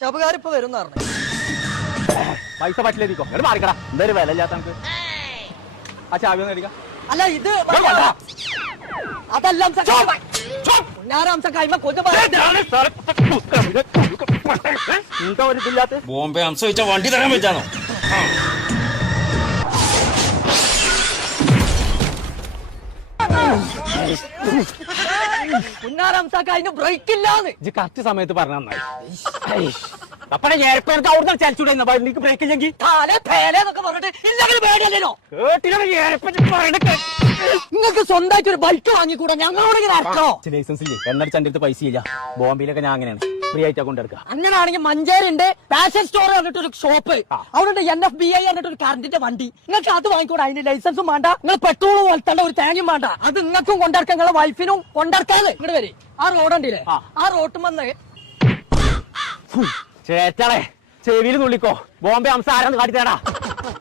ശബകാരിപ്പോ വരുന്ന പൈസ പറ്റില്ലേക്കോ എന്നിട്ട് മാറിക്കടാ എന്തായാലും വില ഇല്ലാത്ത നമുക്ക് ആ ചാവി ഒന്ന് എടുക്കാം. അല്ല ഇത് അതെല്ലാം എന്താ ഒരു ഇതില്ലാത്ത ബോംബെ അംശ വെച്ച വണ്ടി തരാൻ വെച്ചാണോ? പുന്നാരംസാക്ക അതിന് ബ്രേക്ക് ഇല്ലാന്ന് ഇത് കറക്റ്റ് സമയത്ത് പറഞ്ഞ നന്നായി. അപ്പഴേ ഏർപ്പേർക്ക് അവിടുന്ന് ചലിച്ചൂടെ എനിക്ക് ബ്രേക്ക് ഇല്ലെങ്കിൽ എന്നൊക്കെ പറഞ്ഞിട്ട് ഇല്ലെങ്കിൽ പേടിയല്ലോ. കേട്ടില്ല. നിങ്ങൾക്ക് സ്വന്തമായിട്ട് ഒരു ബൈക്ക് വാങ്ങിക്കൂടാ? ഞങ്ങളോട് ഇങ്ങനെ ഇറക്കണോ? ലൈസൻസ് ഇല്ലേ എന്നടിച്ച് എന്റെ അടുത്ത് പൈസ ഇല്ല. ബോംബെയിലൊക്കെ ഞാൻ അങ്ങനെയാണ് ഫ്രീ ആയിട്ടാ കൊണ്ടെടുക്കുക. അങ്ങനെയാണെങ്കിൽ മഞ്ചേരി ഉണ്ട് ഫാഷൻ സ്റ്റോർ പറഞ്ഞിട്ടൊരു ഷോപ്പ്, അവിടെ NFBI പറഞ്ഞിട്ടൊരു കറണ്ടിന്റെ വണ്ടി. നിങ്ങൾക്ക് അത് വാങ്ങിക്കൂടാ? അതിന് ലൈസൻസും വേണ്ട, നിങ്ങൾ പെട്രോൾ പോലത്തെ ഒരു തേങ്ങയും വേണ്ട. അത് നിങ്ങൾക്കും കൊണ്ടിറക്കാം, നിങ്ങളെ വൈഫിനും കൊണ്ടിറക്കാതെ. ഇങ്ങോട്ട് വരി. ആ റോഡുണ്ടല്ലേ, ആ റോട്ടും വന്ന് ചേച്ചാളെ ചെവിയിൽ തുള്ളിക്കോ. ബോംബെ അംശം ആരാന്ന് കാട്ടിത്തേടാ.